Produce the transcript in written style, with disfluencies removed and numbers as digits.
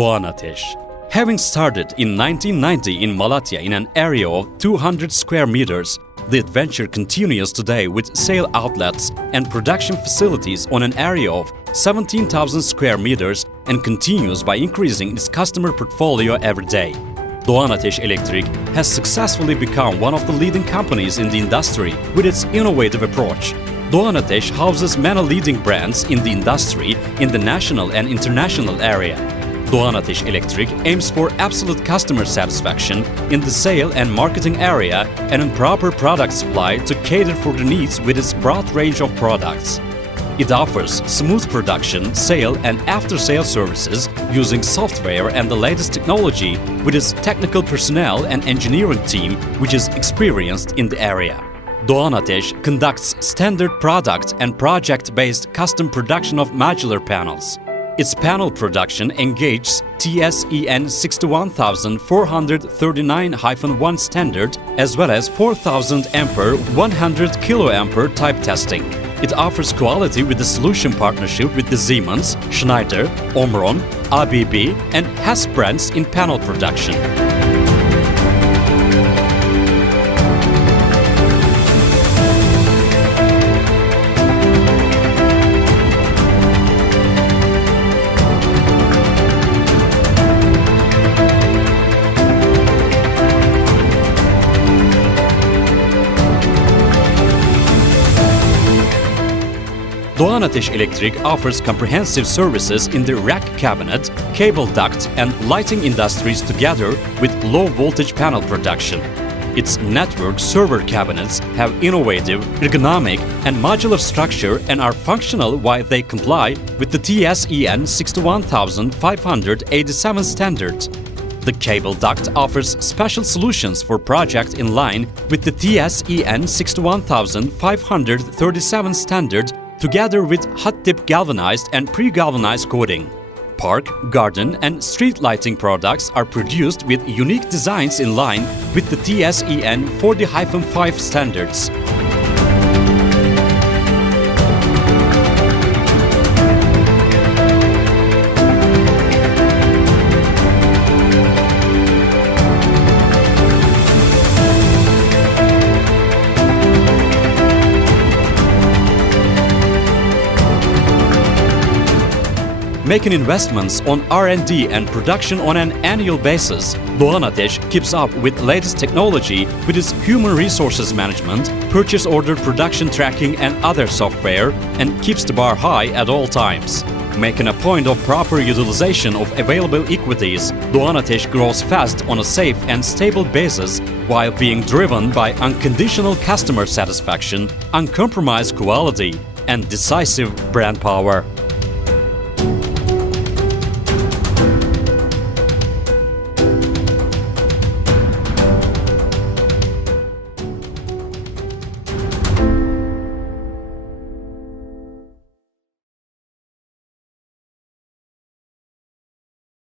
Doğan Ateş. Having started in 1990 in Malatya in an area of 200 square meters, the adventure continues today with sale outlets and production facilities on an area of 17,000 square meters and continues by increasing its customer portfolio every day. Doğan Ateş ELEKTRİK has successfully become one of the leading companies in the industry with its innovative approach. Doğan Ateş houses many leading brands in the industry in the national and international area. Doğan Ateş ELEKTRİK aims for absolute customer satisfaction in the sale and marketing area and in proper product supply to cater for the needs with its broad range of products. It offers smooth production, sale and after-sale services using software and the latest technology with its technical personnel and engineering team which is experienced in the area. Doğan Ateş conducts standard product and project-based custom production of modular panels. Its panel production engages TSEN 61439-1 standard as well as 4000 ampere 100 kiloampere type testing. It offers quality with the solution partnership with the Siemens, Schneider, Omron, ABB and Hess brands in panel production. Doğan Ateş ELEKTRİK offers comprehensive services in the rack cabinet, cable duct and lighting industries together with low voltage panel production. Its network server cabinets have innovative, ergonomic and modular structure and are functional while they comply with the TSEN 61587 standard. The cable duct offers special solutions for projects in line with the TSEN 61537 standard together with hot-dip galvanized and pre-galvanized coating. Park, garden and street lighting products are produced with unique designs in line with the TSEN 40-5 standards. Making investments on R&D and production on an annual basis, Doğan Ateş keeps up with latest technology with its human resources management, purchase order production tracking and other software and keeps the bar high at all times. Making a point of proper utilization of available equities, Doğan Ateş grows fast on a safe and stable basis while being driven by unconditional customer satisfaction, uncompromised quality and decisive brand power.